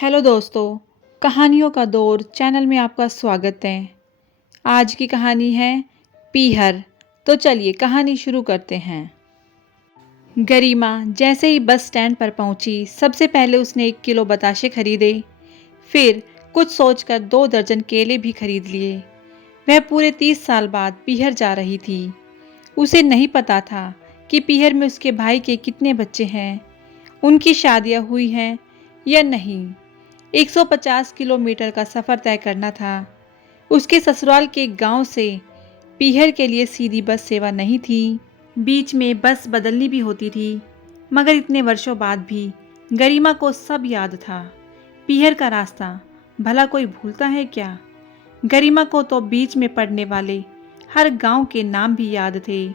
Hello दोस्तों, कहानियों का दौर चैनल में आपका स्वागत है। आज की कहानी है पीहर। तो चलिए कहानी शुरू करते हैं। गरिमा जैसे ही बस स्टैंड पर पहुंची, सबसे पहले उसने 1 किलो बताशे खरीदे। फिर कुछ सोचकर 2 दर्जन केले भी खरीद लिए। वह पूरे 30 साल बाद पीहर जा रही थी। उसे नहीं पता था कि पीहर में उसके भाई के कितने बच्चे हैं, उनकी शादियां हुई हैं या नहीं। 150 किलोमीटर का सफ़र तय करना था। उसके ससुराल के गांव से पीहर के लिए सीधी बस सेवा नहीं थी। बीच में बस बदलनी भी होती थी। मगर इतने वर्षों बाद भी गरिमा को सब याद था। पीहर का रास्ता भला कोई भूलता है क्या? गरिमा को तो बीच में पड़ने वाले हर गांव के नाम भी याद थे।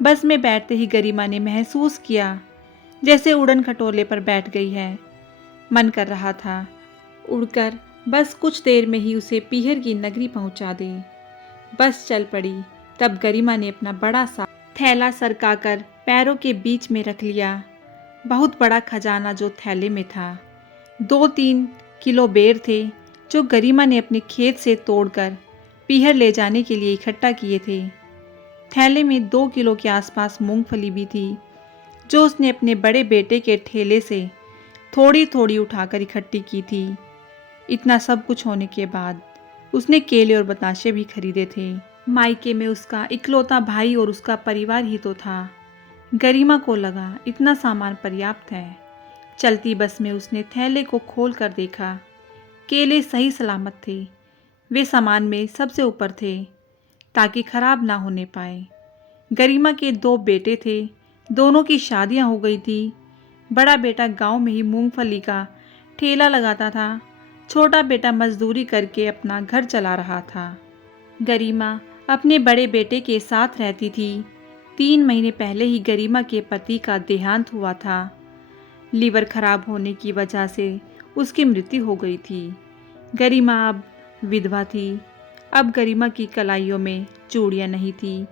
बस में बैठते ही गरिमा ने महसूस किया जैसे उड़न खटोले पर बैठ गई है। मन कर रहा था उड़कर बस कुछ देर में ही उसे पीहर की नगरी पहुंचा दे। बस चल पड़ी। तब गरिमा ने अपना बड़ा सा थैला सरकाकर पैरों के बीच में रख लिया। बहुत बड़ा खजाना जो थैले में था। 2-3 किलो बेर थे जो गरिमा ने अपने खेत से तोड़कर पीहर ले जाने के लिए इकट्ठा किए थे। थैले में 2 किलो के आसपास मूंगफली भी थी जो उसने अपने बड़े बेटे के ठेले से थोड़ी थोड़ी उठाकर इकट्ठी की थी। इतना सब कुछ होने के बाद उसने केले और बताशे भी खरीदे थे। मायके में उसका इकलौता भाई और उसका परिवार ही तो था। गरिमा को लगा इतना सामान पर्याप्त है। चलती बस में उसने थैले को खोल कर देखा। केले सही सलामत थे। वे सामान में सबसे ऊपर थे ताकि खराब ना होने पाए। गरिमा के 2 बेटे थे। दोनों की शादियां हो गई थी। बड़ा बेटा गांव में ही मूंगफली का ठेला लगाता था। छोटा बेटा मजदूरी करके अपना घर चला रहा था। गरिमा अपने बड़े बेटे के साथ रहती थी। 3 महीने पहले ही गरिमा के पति का देहांत हुआ था। लीवर खराब होने की वजह से उसकी मृत्यु हो गई थी। गरिमा अब विधवा थी। अब गरिमा की कलाइयों में चूड़ियां नहीं थी।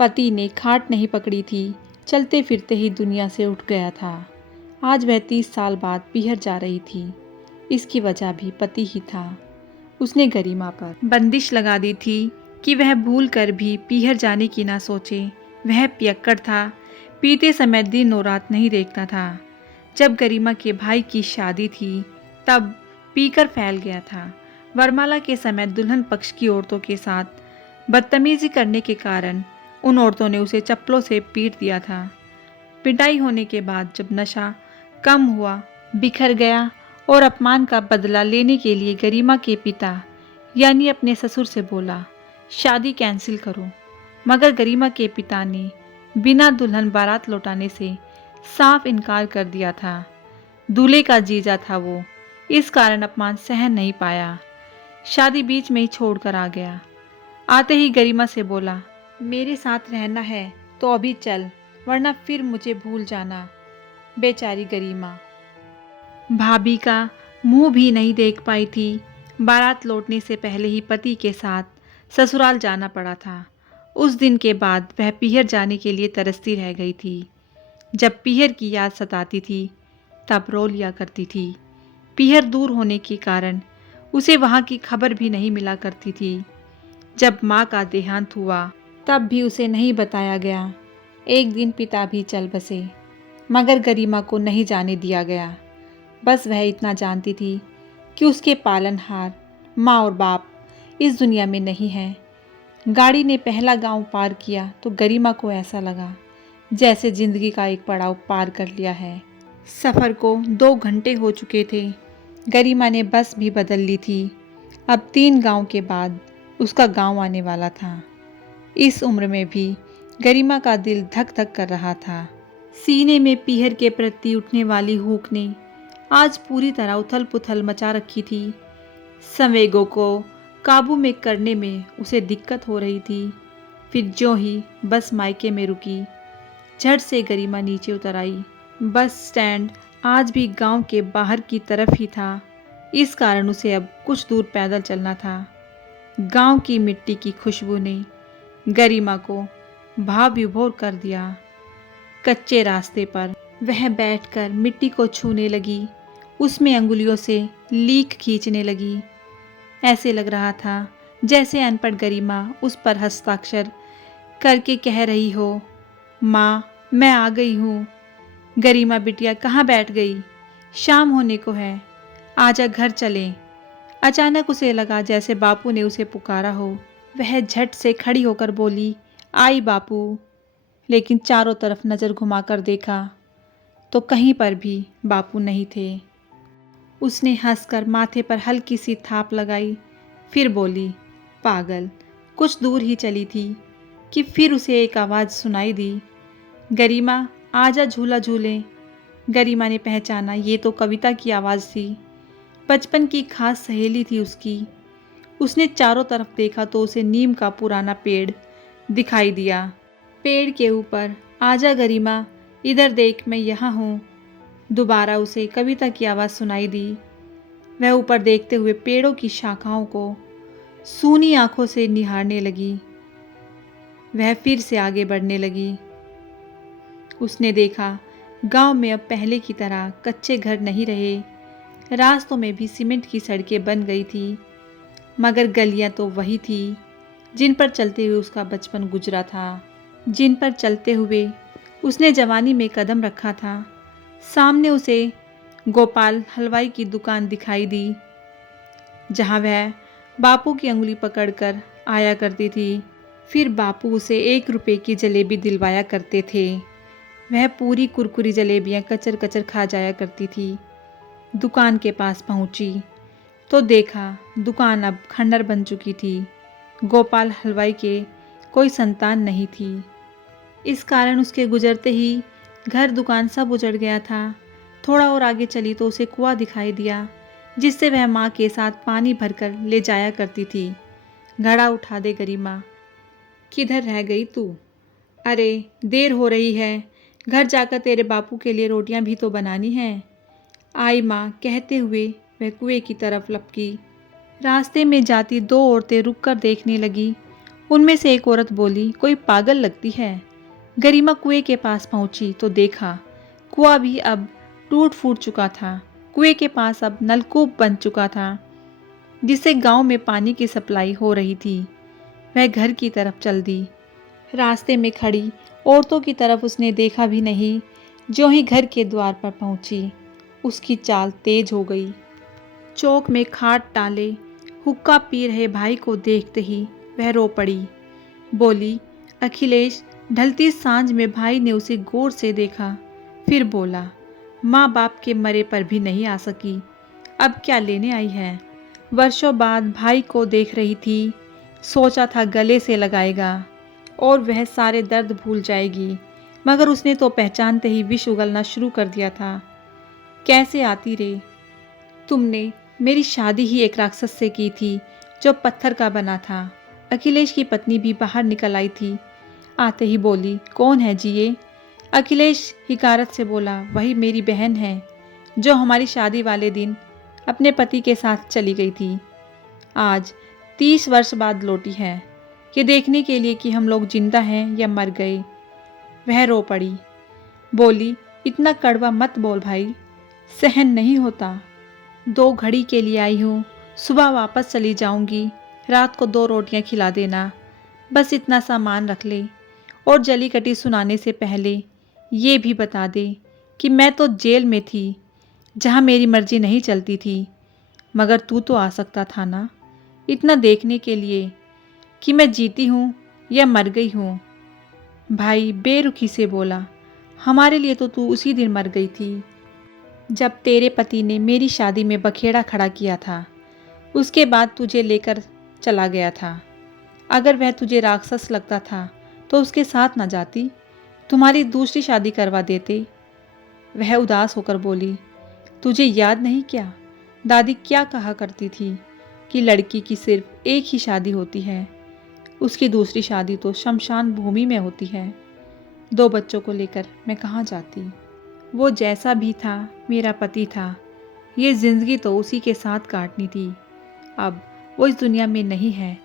पति ने खाट नहीं पकड़ी थी। चलते फिरते ही दुनिया से उठ गया था। आज वह 30 साल बाद पीहर जा रही थी। इसकी वजह भी पति ही था। उसने गरिमा पर बंदिश लगा दी थी कि वह भूल कर भी पीहर जाने की ना सोचे। वह पियक्कड़ था। पीते समय दिन और रात नहीं देखता था। जब गरिमा के भाई की शादी थी तब पीकर फैल गया था। वरमाला के समय दुल्हन पक्ष की औरतों के साथ बदतमीजी करने के कारण उन औरतों ने उसे चप्पलों से पीट दिया था। पिटाई होने के बाद जब नशा कम हुआ, बिखर गया और अपमान का बदला लेने के लिए गरिमा के पिता यानी अपने ससुर से बोला, शादी कैंसिल करो। मगर गरिमा के पिता ने बिना दुल्हन बारात लौटाने से साफ इनकार कर दिया था। दूल्हे का जीजा था वो, इस कारण अपमान सहन नहीं पाया। शादी बीच में ही छोड़कर आ गया। आते ही गरिमा से बोला, मेरे साथ रहना है तो अभी चल, वरना फिर मुझे भूल जाना। बेचारी गरिमा भाभी का मुंह भी नहीं देख पाई थी। बारात लौटने से पहले ही पति के साथ ससुराल जाना पड़ा था। उस दिन के बाद वह पीहर जाने के लिए तरसती रह गई थी। जब पीहर की याद सताती थी तब रो लिया करती थी। पीहर दूर होने के कारण उसे वहाँ की खबर भी नहीं मिला करती थी। जब माँ का देहांत हुआ तब भी उसे नहीं बताया गया। एक दिन पिता भी चल बसे, मगर गरिमा को नहीं जाने दिया गया। बस वह इतना जानती थी कि उसके पालनहार माँ और बाप इस दुनिया में नहीं हैं। गाड़ी ने पहला गांव पार किया तो गरिमा को ऐसा लगा जैसे जिंदगी का एक पड़ाव पार कर लिया है। सफ़र को 2 घंटे हो चुके थे। गरिमा ने बस भी बदल ली थी। अब 3 गांव के बाद उसका गांव आने वाला था। इस उम्र में भी गरिमा का दिल धक धक कर रहा था। सीने में पीहर के प्रति उठने वाली हूक ने आज पूरी तरह उथल पुथल मचा रखी थी। संवेगों को काबू में करने में उसे दिक्कत हो रही थी। फिर ज्यों ही बस मायके में रुकी, झट से गरिमा नीचे उतर आई। बस स्टैंड आज भी गांव के बाहर की तरफ ही था। इस कारण उसे अब कुछ दूर पैदल चलना था। गांव की मिट्टी की खुशबू ने गरिमा को भाव विभोर कर दिया। कच्चे रास्ते पर वह बैठकर मिट्टी को छूने लगी उसमें अंगुलियों से लीक खींचने लगी। ऐसे लग रहा था जैसे अनपढ़ गरिमा उस पर हस्ताक्षर करके कह रही हो, माँ मैं आ गई हूँ। गरिमा बिटिया कहाँ बैठ गई? शाम होने को है, आजा घर चलें। अचानक उसे लगा जैसे बापू ने उसे पुकारा हो। वह झट से खड़ी होकर बोली, आई बापू। लेकिन चारों तरफ नज़र घुमाकर देखा तो कहीं पर भी बापू नहीं थे। उसने हंसकर माथे पर हल्की सी थाप लगाई, फिर बोली, पागल। कुछ दूर ही चली थी कि फिर उसे एक आवाज़ सुनाई दी, गरिमा आजा झूला झूलें। गरिमा ने पहचाना ये तो कविता की आवाज़ थी। बचपन की खास सहेली थी उसकी। उसने चारों तरफ देखा तो उसे नीम का पुराना पेड़ दिखाई दिया। पेड़ के ऊपर, आजा गरिमा, इधर देख मैं यहाँ हूँ। दोबारा उसे कविता की आवाज़ सुनाई दी। वह ऊपर देखते हुए पेड़ों की शाखाओं को सूनी आंखों से निहारने लगी। वह फिर से आगे बढ़ने लगी। उसने देखा गांव में अब पहले की तरह कच्चे घर नहीं रहे। रास्तों में भी सीमेंट की सड़कें बन गई थी, मगर गलियां तो वही थी जिन पर चलते हुए उसका बचपन गुजरा था, जिन पर चलते हुए उसने जवानी में कदम रखा था। सामने उसे गोपाल हलवाई की दुकान दिखाई दी, जहां वह बापू की अंगुली पकड़कर आया करती थी। फिर बापू उसे 1 रुपए की जलेबी दिलवाया करते थे। वह पूरी कुरकुरी जलेबियां कचर कचर खा जाया करती थी। दुकान के पास पहुंची तो देखा दुकान अब खंडर बन चुकी थी। गोपाल हलवाई के कोई संतान नहीं थी। इस कारण उसके गुजरते ही घर दुकान सब उजड़ गया था। थोड़ा और आगे चली तो उसे कुआं दिखाई दिया, जिससे वह माँ के साथ पानी भरकर ले जाया करती थी। घड़ा उठा दे गरिमा। किधर रह गई तू? अरे देर हो रही है, घर जाकर तेरे बापू के लिए रोटियां भी तो बनानी हैं। आई माँ कहते हुए वह कुएं की तरफ लपकी। रास्ते में जाती 2 औरतें रुककर देखने लगी। उनमें से एक औरत बोली, कोई पागल लगती है। गरिमा कुएं के पास पहुंची तो देखा कुआं भी अब टूट फूट चुका था। कुएं के पास अब नलकूप बन चुका था, जिससे गांव में पानी की सप्लाई हो रही थी। वह घर की तरफ चल दी। रास्ते में खड़ी औरतों की तरफ उसने देखा भी नहीं। जो ही घर के द्वार पर पहुंची, उसकी चाल तेज हो गई। चौक में खाट डाले हुक्का पी रहे भाई को देखते ही वह रो पड़ी। बोली, अखिलेश। ढलती सांझ में भाई ने उसे गौर से देखा, फिर बोला, माँ बाप के मरे पर भी नहीं आ सकी, अब क्या लेने आई है। वर्षों बाद भाई को देख रही थी। सोचा था गले से लगाएगा और वह सारे दर्द भूल जाएगी, मगर उसने तो पहचानते ही विष उगलना शुरू कर दिया था। कैसे आती रे? तुमने मेरी शादी ही एक राक्षस से की थी जो पत्थर का बना था। अखिलेश की पत्नी भी बाहर निकल आई थी। आते ही बोली, कौन है जी ये? अखिलेश हिकारत से बोला, वही मेरी बहन है जो हमारी शादी वाले दिन अपने पति के साथ चली गई थी। आज 30 वर्ष बाद लौटी है, ये देखने के लिए कि हम लोग जिंदा हैं या मर गए। वह रो पड़ी। बोली, इतना कड़वा मत बोल भाई, सहन नहीं होता। 2 घड़ी के लिए आई हूँ, सुबह वापस चली जाऊंगी। रात को 2 रोटियां खिला देना, बस इतना सामान रख ले। और जली कटी सुनाने से पहले ये भी बता दे कि मैं तो जेल में थी, जहाँ मेरी मर्जी नहीं चलती थी, मगर तू तो आ सकता था ना, इतना देखने के लिए कि मैं जीती हूँ या मर गई हूँ। भाई बेरुखी से बोला, हमारे लिए तो तू उसी दिन मर गई थी जब तेरे पति ने मेरी शादी में बखेड़ा खड़ा किया था। उसके बाद तुझे लेकर चला गया था। अगर वह तुझे राक्षस लगता था तो उसके साथ न जाती, तुम्हारी दूसरी शादी करवा देते। वह उदास होकर बोली, तुझे याद नहीं क्या दादी क्या कहा करती थी कि लड़की की सिर्फ एक ही शादी होती है, उसकी दूसरी शादी तो शमशान भूमि में होती है। 2 बच्चों को लेकर मैं कहाँ जाती। वो जैसा भी था मेरा पति था, ये जिंदगी तो उसी के साथ काटनी थी। अब वो इस दुनिया में नहीं है,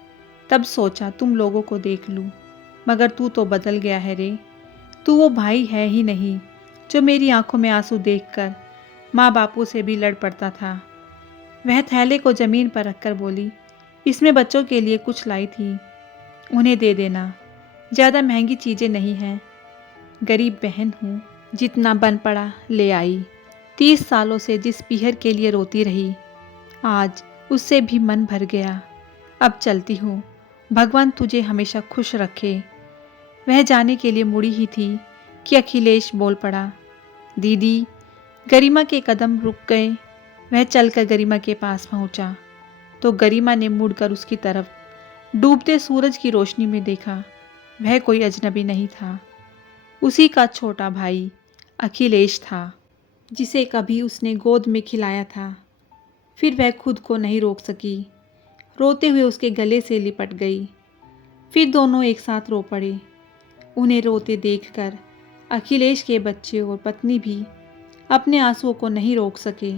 तब सोचा तुम लोगों को देख लूँ, मगर तू तो बदल गया है रे। तू वो भाई है ही नहीं जो मेरी आंखों में आंसू देखकर माँ बापू से भी लड़ पड़ता था। वह थैले को ज़मीन पर रखकर बोली, इसमें बच्चों के लिए कुछ लाई थी, उन्हें दे देना, ज़्यादा महंगी चीज़ें नहीं हैं। गरीब बहन हूँ, जितना बन पड़ा ले आई। 30 सालों से जिस पीहर के लिए रोती रही, आज उससे भी मन भर गया। अब चलती हूँ, भगवान तुझे हमेशा खुश रखे। वह जाने के लिए मुड़ी ही थी कि अखिलेश बोल पड़ा, दीदी। गरिमा के कदम रुक गए। वह चलकर गरिमा के पास पहुंचा तो गरिमा ने मुड़कर उसकी तरफ डूबते सूरज की रोशनी में देखा। वह कोई अजनबी नहीं था, उसी का छोटा भाई अखिलेश था, जिसे कभी उसने गोद में खिलाया था। फिर वह खुद को नहीं रोक सकी, रोते हुए उसके गले से लिपट गई। फिर दोनों एक साथ रो पड़े। उन्हें रोते देखकर अखिलेश के बच्चे और पत्नी भी अपने आंसुओं को नहीं रोक सके।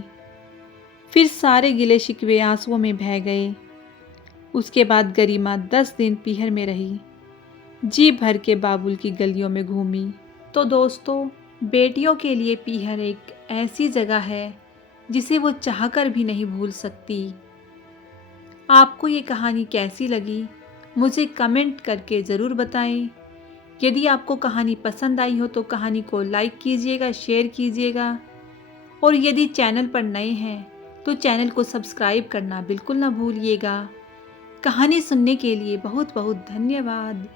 फिर सारे गिले शिकवे आंसुओं में बह गए। उसके बाद गरिमा 10 दिन पीहर में रही, जी भर के बाबुल की गलियों में घूमी। तो दोस्तों, बेटियों के लिए पीहर एक ऐसी जगह है जिसे वो चाहकर भी नहीं भूल सकती। आपको ये कहानी कैसी लगी मुझे कमेंट करके ज़रूर बताएं। यदि आपको कहानी पसंद आई हो तो कहानी को लाइक कीजिएगा, शेयर कीजिएगा, और यदि चैनल पर नए हैं तो चैनल को सब्सक्राइब करना बिल्कुल ना भूलिएगा। कहानी सुनने के लिए बहुत बहुत धन्यवाद।